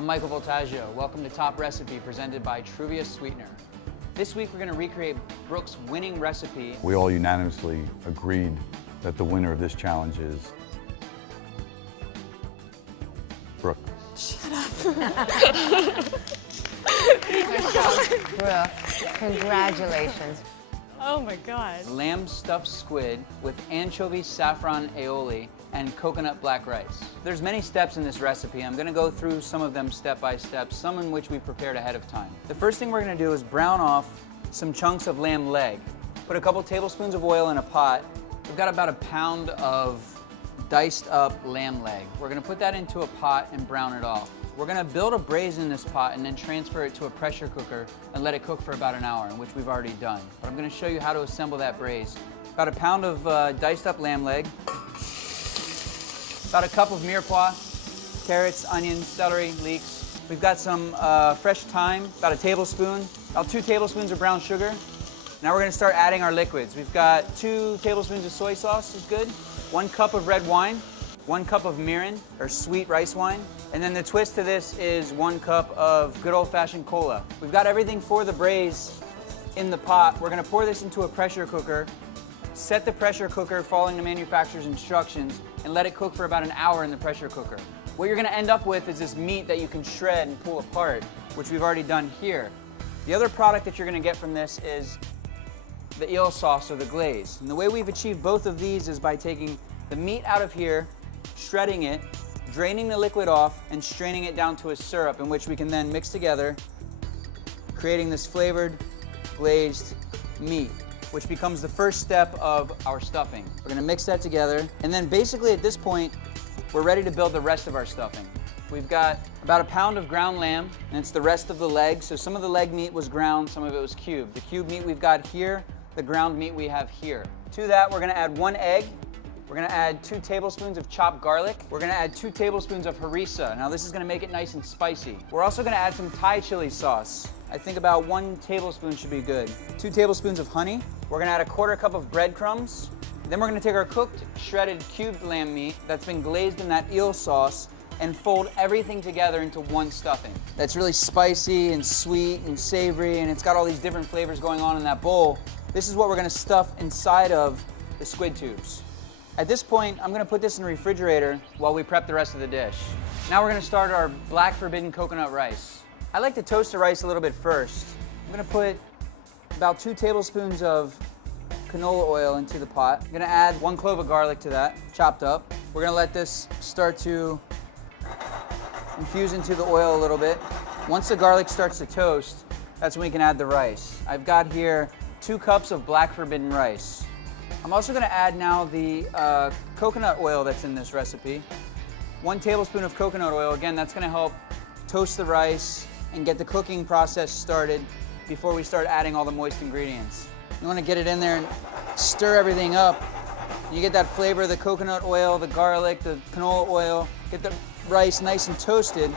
I'm Michael Voltaggio. Welcome to Top Recipe, presented by Truvia Sweetener. This week we're going to recreate Brooke's winning recipe. We all unanimously agreed that the winner of this challenge is Brooke. Shut up. Brooke, congratulations. Oh my God. Lamb stuffed squid with anchovy saffron aioli and coconut black rice. There's many steps in this recipe. I'm gonna go through some of them step by step, some in which we prepared ahead of time. The first thing we're gonna do is brown off some chunks of lamb leg. Put a couple tablespoons of oil in a pot. We've got about a pound of diced up lamb leg. We're gonna put that into a pot and brown it off. We're gonna build a braise in this pot and then transfer it to a pressure cooker and let it cook for about an hour, which we've already done. But I'm gonna show you how to assemble that braise. About a pound of diced up lamb leg, about a cup of mirepoix, carrots, onions, celery, leeks. We've got some fresh thyme, about a tablespoon, about 2 tablespoons of brown sugar. Now we're gonna start adding our liquids. We've got 2 tablespoons of soy sauce is good, 1 cup of red wine, 1 cup of mirin, or sweet rice wine, and then the twist to this is 1 cup of good old-fashioned cola. We've got everything for the braise in the pot. We're gonna pour this into a pressure cooker, set the pressure cooker following the manufacturer's instructions, and let it cook for about an hour in the pressure cooker. What you're gonna end up with is this meat that you can shred and pull apart, which we've already done here. The other product that you're gonna get from this is the eel sauce or the glaze. And the way we've achieved both of these is by taking the meat out of here, shredding it, draining the liquid off, and straining it down to a syrup in which we can then mix together, creating this flavored, glazed meat, which becomes the first step of our stuffing. We're gonna mix that together, and then basically at this point, we're ready to build the rest of our stuffing. We've got about a pound of ground lamb, and it's the rest of the leg. So some of the leg meat was ground, some of it was cubed. The cubed meat we've got here, the ground meat we have here. To that, we're gonna add 1 egg. We're gonna add 2 tablespoons of chopped garlic. We're gonna add 2 tablespoons of harissa. Now this is gonna make it nice and spicy. We're also gonna add some Thai chili sauce. I think about 1 tablespoon should be good. 2 tablespoons of honey. We're gonna add a 1/4 cup of breadcrumbs. Then we're gonna take our cooked, shredded, cubed lamb meat that's been glazed in that eel sauce and fold everything together into one stuffing. That's really spicy and sweet and savory, and it's got all these different flavors going on in that bowl. This is what we're gonna stuff inside of the squid tubes. At this point, I'm gonna put this in the refrigerator while we prep the rest of the dish. Now we're gonna start our black forbidden coconut rice. I like to toast the rice a little bit first. I'm gonna put about 2 tablespoons of canola oil into the pot. I'm gonna add 1 clove of garlic to that, chopped up. We're gonna let this start to infuse into the oil a little bit. Once the garlic starts to toast, that's when we can add the rice. I've got here 2 cups of black forbidden rice. I'm also gonna add now the coconut oil that's in this recipe. 1 tablespoon of coconut oil. Again, that's gonna help toast the rice and get the cooking process started before we start adding all the moist ingredients. You wanna get it in there and stir everything up. You get that flavor of the coconut oil, the garlic, the canola oil, get the rice nice and toasted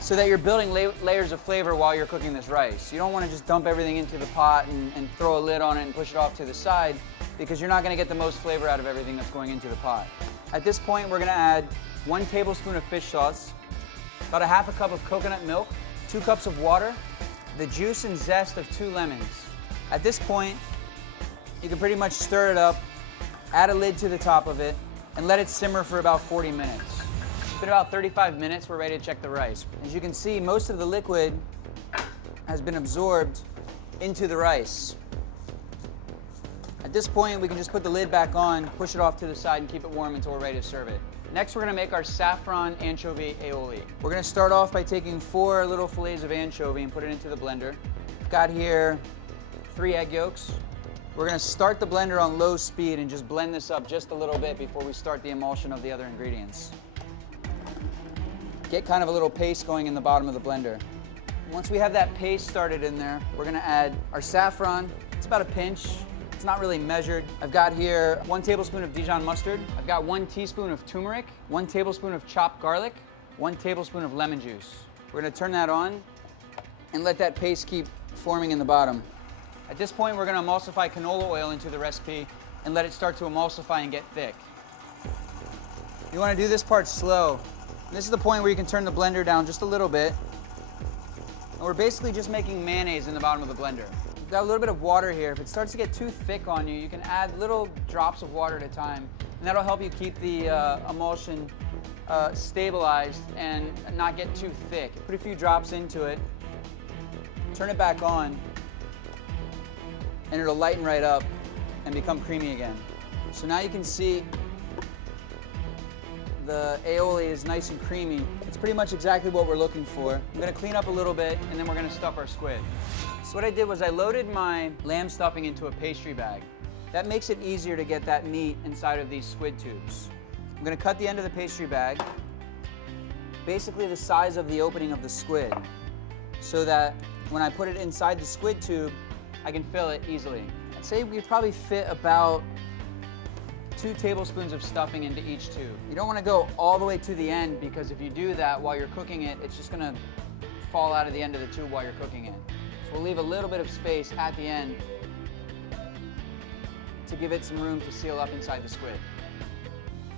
so that you're building layers of flavor while you're cooking this rice. You don't want to just dump everything into the pot and throw a lid on it and push it off to the side, because you're not going to get the most flavor out of everything that's going into the pot. At this point, we're going to add 1 tablespoon of fish sauce, about a 1/2 cup of coconut milk, 2 cups of water, the juice and zest of 2 lemons. At this point, you can pretty much stir it up, add a lid to the top of it, and let it simmer for about 40 minutes. It's been about 35 minutes, we're ready to check the rice. As you can see, most of the liquid has been absorbed into the rice. At this point, we can just put the lid back on, push it off to the side, and keep it warm until we're ready to serve it. Next, we're gonna make our saffron anchovy aioli. We're gonna start off by taking 4 little fillets of anchovy and put it into the blender. I've got here 3 egg yolks. We're gonna start the blender on low speed and just blend this up just a little bit before we start the emulsion of the other ingredients. Get kind of a little paste going in the bottom of the blender. Once we have that paste started in there, we're gonna add our saffron. It's about a pinch. It's not really measured. I've got here 1 tablespoon of Dijon mustard. I've got 1 teaspoon of turmeric, 1 tablespoon of chopped garlic, 1 tablespoon of lemon juice. We're gonna turn that on and let that paste keep forming in the bottom. At this point, we're gonna emulsify canola oil into the recipe and let it start to emulsify and get thick. You wanna do this part slow. And this is the point where you can turn the blender down just a little bit. And we're basically just making mayonnaise in the bottom of the blender. We've got a little bit of water here. If it starts to get too thick on you, you can add little drops of water at a time, and that'll help you keep the emulsion stabilized and not get too thick. Put a few drops into it, turn it back on, and it'll lighten right up and become creamy again. So now you can see the aioli is nice and creamy. It's pretty much exactly what we're looking for. I'm gonna clean up a little bit, and then we're gonna stuff our squid. So what I did was I loaded my lamb stuffing into a pastry bag. That makes it easier to get that meat inside of these squid tubes. I'm gonna cut the end of the pastry bag, basically the size of the opening of the squid, so that when I put it inside the squid tube, I can fill it easily. I'd say we could probably fit about 2 tablespoons of stuffing into each tube. You don't want to go all the way to the end, because if you do that while you're cooking it, it's just going to fall out of the end of the tube while you're cooking it. So we'll leave a little bit of space at the end to give it some room to seal up inside the squid.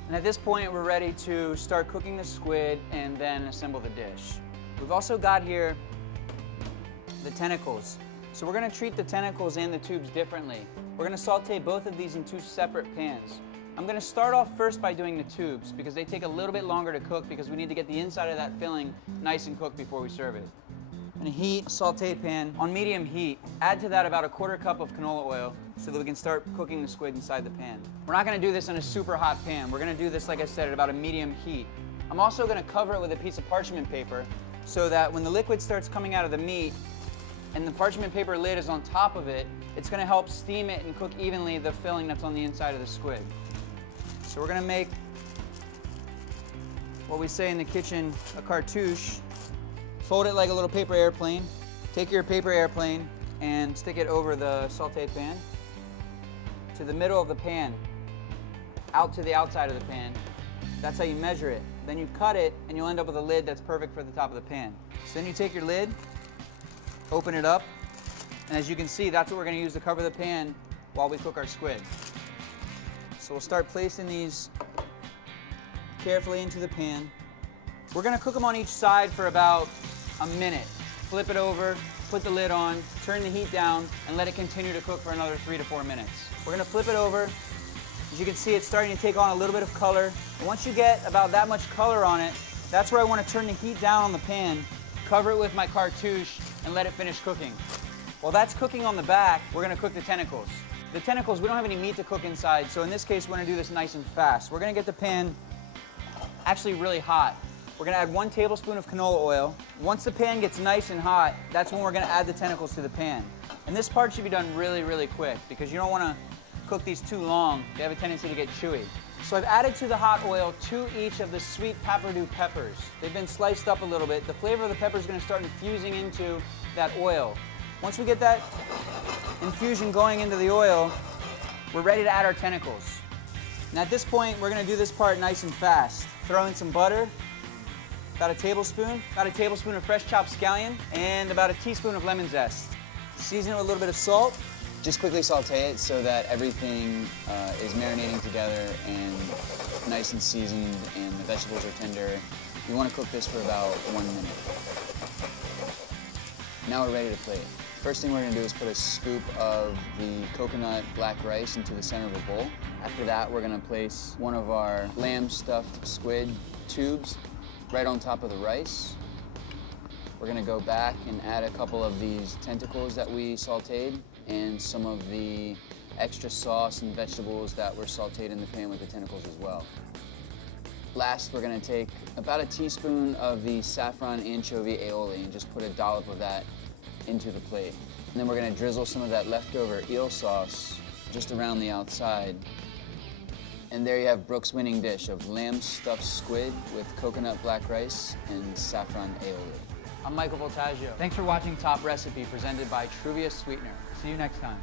And at this point, we're ready to start cooking the squid and then assemble the dish. We've also got here the tentacles. So we're going to treat the tentacles and the tubes differently. We're going to saute both of these in 2 separate pans. I'm going to start off first by doing the tubes, because they take a little bit longer to cook, because we need to get the inside of that filling nice and cooked before we serve it. I'm going to heat a saute pan on medium heat. Add to that about a 1/4 cup of canola oil so that we can start cooking the squid inside the pan. We're not going to do this in a super hot pan. We're going to do this, like I said, at about a medium heat. I'm also going to cover it with a piece of parchment paper so that when the liquid starts coming out of the meat and the parchment paper lid is on top of it, it's going to help steam it and cook evenly the filling that's on the inside of the squid. So we're going to make what we say in the kitchen a cartouche. Fold it like a little paper airplane. Take your paper airplane and stick it over the saute pan to the middle of the pan, out to the outside of the pan. That's how you measure it. Then you cut it and you'll end up with a lid that's perfect for the top of the pan. So then you take your lid, open it up, and as you can see, that's what we're going to use to cover the pan while we cook our squid. So we'll start placing these carefully into the pan. We're going to cook them on each side for about a minute. Flip it over, put the lid on, turn the heat down, and let it continue to cook for another 3 to 4 minutes. We're going to flip it over. As you can see, it's starting to take on a little bit of color. And once you get about that much color on it, that's where I want to turn the heat down on the pan, cover it with my cartouche, and let it finish cooking. While that's cooking on the back, we're going to cook the tentacles. The tentacles, we don't have any meat to cook inside, so in this case, we're going to do this nice and fast. We're going to get the pan actually really hot. We're going to add 1 tablespoon of canola oil. Once the pan gets nice and hot, that's when we're going to add the tentacles to the pan. And this part should be done really, really quick, because you don't want to cook these too long. They have a tendency to get chewy. So I've added to the hot oil 2 each of the sweet pappardou peppers. They've been sliced up a little bit. The flavor of the pepper is going to start infusing into that oil. Once we get that infusion going into the oil, we're ready to add our tentacles. And at this point, we're going to do this part nice and fast. Throw in some butter, about a tablespoon of fresh chopped scallion, and about a teaspoon of lemon zest. Season it with a little bit of salt. Just quickly saute it so that everything is marinating together and nice and seasoned and the vegetables are tender. You want to cook this for about 1 minute. Now we're ready to plate. First thing we're going to do is put a scoop of the coconut black rice into the center of a bowl. After that, we're going to place one of our lamb stuffed squid tubes right on top of the rice. We're going to go back and add a couple of these tentacles that we sauteed and some of the extra sauce and vegetables that were sauteed in the pan with the tentacles as well. Last, we're going to take about a teaspoon of the saffron anchovy aioli and just put a dollop of that into the plate. And then we're going to drizzle some of that leftover eel sauce just around the outside. And there you have Brooke's winning dish of lamb stuffed squid with coconut black rice and saffron aioli. I'm Michael Voltaggio. Thanks for watching Top Recipe, presented by Truvia Sweetener. See you next time.